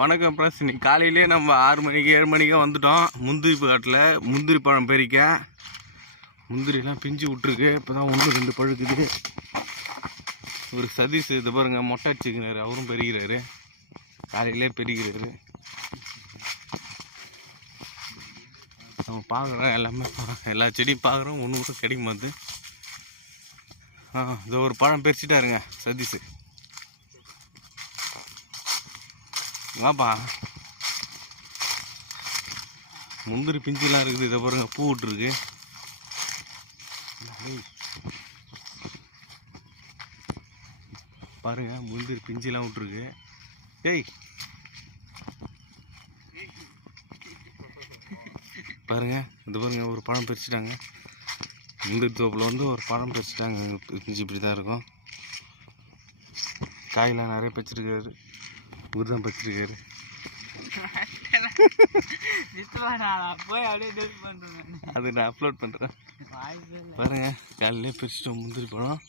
வணக்கம் ஃப்ரெண்ட்ஸ். இன்னைக்கு காலையிலே நம்ம 6 மணிக்கு 7 மணிக்கு வந்துட்டோம். முந்திரி காட்டில் முந்திரி பழம் பறிக்க. முந்திரிலாம் பிஞ்சு விட்ருக்கு. இப்போ தான் 1-2 பழுக்குது. ஒரு சதீஷ் இதை பாருங்க, மொட்டை அடிச்சுக்கிறாரு. அவரும் பெருகிறாரு, காலையிலே பெருகிறாரு. நம்ம பார்க்குறோம், எல்லா செடியும் பார்க்குறோம். ஒன்று கூட கிடைக்க மாட்டுது. இதோ ஒரு பழம் பறிச்சுட்டாருங்க சதீஷ். வாப்பா, முந்திரி பிஞ்சுலாம் இருக்குது. இதை பாருங்க, பூ விட்டுருக்கு. பாருங்க, முந்திரி பிஞ்சுலாம் விட்டுருக்கு. ஏய் பாருங்க, இது பாருங்க, ஒரு பழம் பறிச்சுட்டாங்க. முந்திரி தோப்பில் வந்து ஒரு பழம் பறிச்சுட்டாங்க. பிஞ்சு இப்படி தான் இருக்கும். காயெல்லாம் நிறைய பறிச்சிருக்காரு. இவர் தான் பறிச்சிருக்காரு. அது நான் அப்லோட் பண்ணுறேன் பாருங்க. காலையிலே பறிச்சிட்டோம் முந்திரி பழம்.